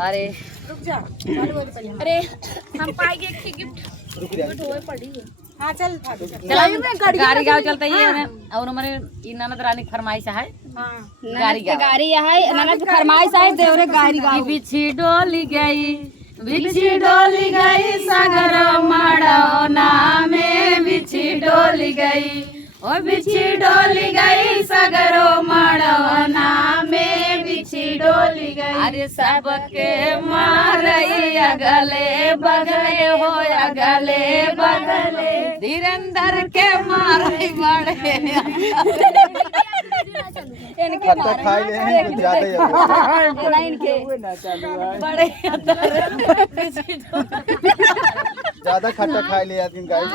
अरे रुक जा, अरे हम पाएंगे एक गिफ्ट होए पड़ी है। हाँ चल गाड़ी गाँव चलता ही है और हमारे ननद रानी फरमाइश है गाड़ी गाड़ी है ननद फरमाइश है देवरे गाड़ी गाँव बिछी डोली गई सागर मड़ौना में बिछी डोली गई ओ बिछी डोली गई सगरो मड़ौना में बिछी डोली गई अरे सबके मारई अगले बगले हो अगले बगले धीरेन्द्र के मारई बड़े इनके खाई ले ज्यादा इनके बड़े ज्यादा खट्टा खाई ले आदमी गाई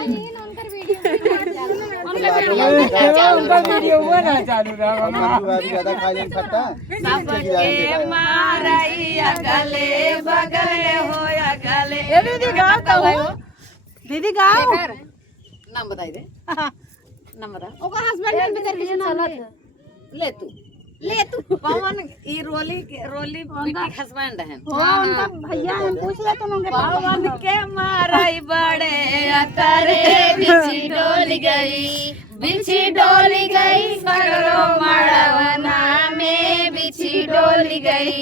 उनका वीडियो बना चालू रहा ज्यादा खाई ले खट्टा सबके मारई अगले बगले हो अगले दीदी गाँव का हो दीदी गाँव नाम बताई दे नाम बता ओकर हस्बैंड में कर चलत ले तू पवन ई रोली के हस्बैंड है हां उनका भैया हम पूछ ले तुम उनके पवन के मारई बड़े अतरे बिछी डोली गई सगरो मड़वना में बिछी डोली गई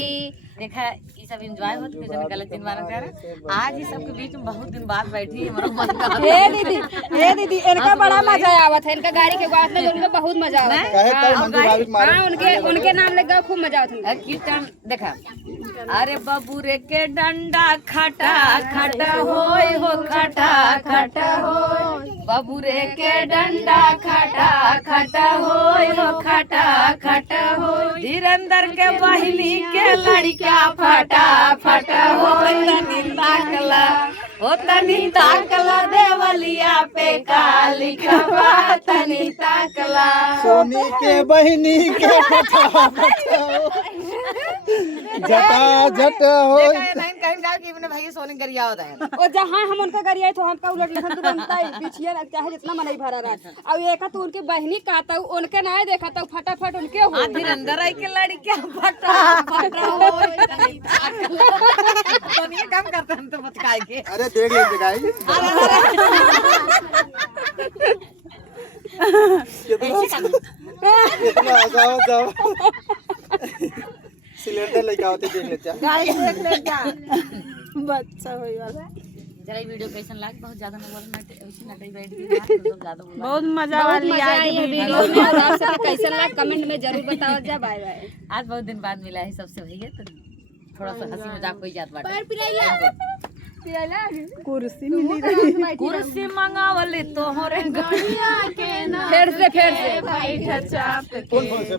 देखा ये सब एंजॉय होत के जन गलत दिन बार कर आज ये सब के बीच में बहुत दिन बाद बैठी हमारा मन का ए दीदी इनका बड़ा मजा आवत है इनका गाड़ी के बात में उनका बहुत मजा आवत है कहे तो मंजू भाभी मारे हां उनके नाम लग गया खूब मजा आवत है कीर्तन देखा अरे बबूरे के डंडा खटा खटा होय हो खटा खटा होय बबूरे के डंडा खटा खटा होय हो खटा खटा होय धीरेन्द्र के बहिनी के लड़का फटा फटा होय तनी ताकला ओ तनी ताकला देवलिया पे काली खबा तनी ताकला सोनी के बहिनी के फटा जटा जट हो नहीं कहीं गाँव की अपने भाई सोनी गरिया होता है और जहां हम उनका गरिया तो हमका उलट लिखन तुरंत बिछिया चाहे जितना मनई भरा रहा और एक तो उनके बहनी कहता उनके ना देखा तो फटाफट उनके हो धीरेन्द्र आई के लड़कियां फटा फटा हो सोनी काम करता हम तो बचकाए के अरे देख ले गाई कितना जाओ सिलेंडर लेके आओ देख लेते गाइस देख ले क्या बच्चा होई वाला जरा वीडियो कैसन लाग बहुत ज्यादा मोबाइल में ऐसे ना कहीं बैठ के ज्यादा बोला बहुत मजा वाली आई वीडियो में आप सबको कैसा लगा कमेंट में जरूर बताओ जा बाय बाय आज बहुत दिन बाद मिला है सबसे भैया तो थोड़ा सा हंसी मजाक हो जात बाटे कुर्सी मिली कुर्सी मंगावली तोहरे गड़िया के ना फिर से बैठ चाप फोन से